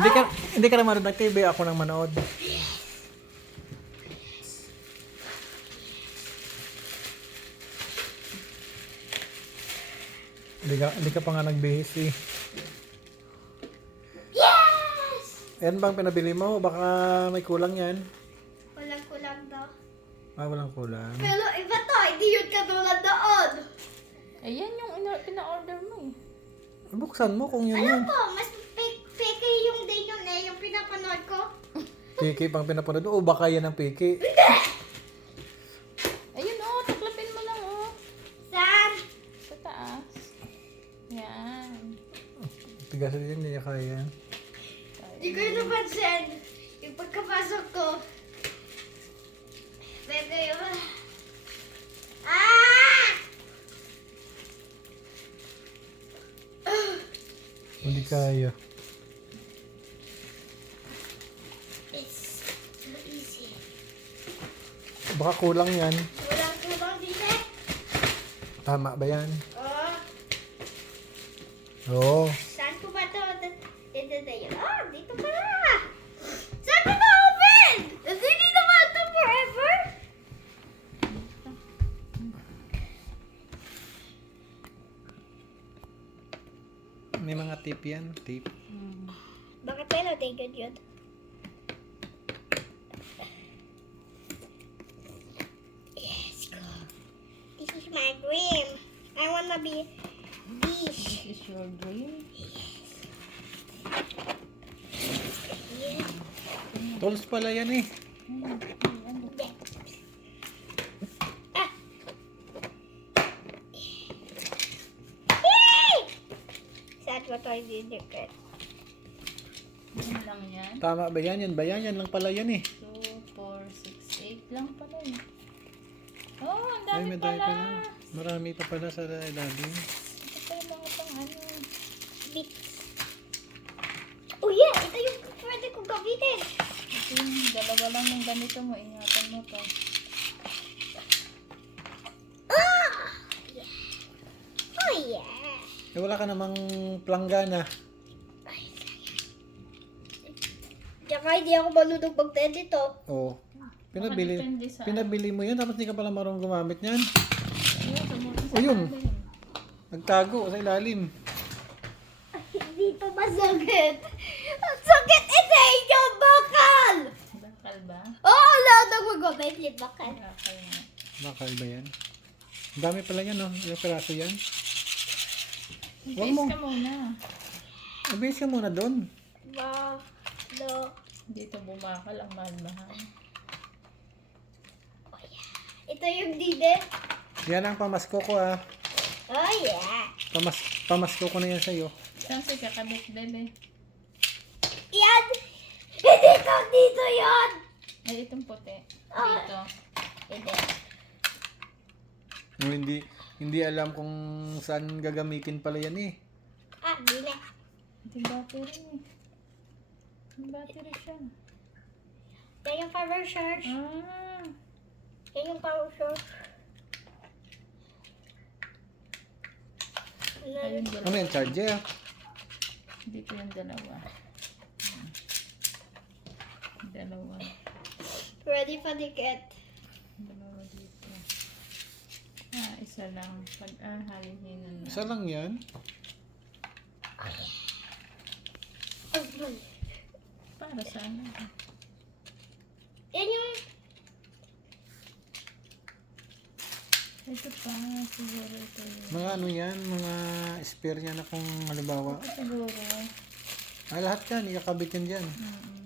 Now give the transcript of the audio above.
Hindi ka na manood ng TV, ako nang manood. Hindi ka pa nga nagbihis eh. Yes! Yan bang pinabili mo? Baka may kulang yan. Walang kulang daw. Walang kulang. Pero iba to, hindi yun katulad doon. Ayan yung pina-order mo eh. Buksan mo kung yun Alam yun. ko, mas peke yung day yun eh, yung pinapanood ko. Piki pang pinapanood. O baka yan ang piki. Ayun oh, tuklapin mo lang oh. Saan? Sa taas. Yan. Tigas din hindi niya kaya. Hindi ko yun napansin. Yung pagkapasok ko. Bebe yun. Ah! Hindi kaya. It's so easy. Baka kulang yan. Walang kulang dito. Tama ba yan? Oh, Oo. saan ko ba ito? Dito tayo. Oh, dito pala. Saan ko na-open? Hindi naman ito forever. May mga tip yan. Tip. Bakit tayo na-take yun? Yes, go. This is my dream. I wanna be this. This is your dream. Yeah. Tools pala yan eh. Ah. Yay! Saan ko ito i-dictate? Yan lang yan. Tama ba yan? Yan ba yan? Yan lang pala yan eh. 2, 4, 6, 8 lang pala eh. Oh, ang Ay, dami may dami pala. pala. Marami pa pala sa ilalim. Ito pa yung mga pang ano. Bits. Oh yeah! Ito yung pwede kong gamitin. Ito yung dalawa lang yung ganito mo. Ingatan mo to. Ah! Yeah. Oh yeah! Eh, wala ka namang planggana. Tsaka hindi ako malunod mag-edit oh. Oo. Baka depende sa- Pinabili mo yan, tapos hindi ka pala marunong gumamit niyan. Ayun, sumutin sa Ayun. ano yun. Nagtago sa ilalim. Hindi pa masakit. Ang sakit ito yung bakal! Bakal ba? Oo, lahat ng magabay yung bakal. Bakal nga. Bakal ba yan? Ang dami pala yan, no? Ilang piraso yan. Huwag Tiis mo. ka muna. Mabilis ka muna doon. Wow. No. Dito bumakal ang mahal-mahal. Ito yung dide. Yan ang pamasko ko, ah. Oh yeah. Pamasko ko na yan sa'yo. Saan si kakabit, bebe? Yan! Hindi ko dito yan! Ay, itong puti. Ah. Dito. Hindi. No, hindi alam kung saan gagamitin pala yan, eh. Ah, hindi na. Ito yung battery. Yung battery siya. Yan yung power source. Ah. Yan yung power source. Ayun, Ano dalawa. yan, charger? Dito yung dalawa. Dalawa. Ready for the cat. Dalawa dito. Ah, isa lang. Pag halin-hinan na. Isa lang yan. Para saan? Yan yung... Ito pa, siguro ito yun. Mga ano yan, mga spare yan na kung halimbawa. Siguro. Ay, lahat yan, ikakabit yan dyan. Mm-mm.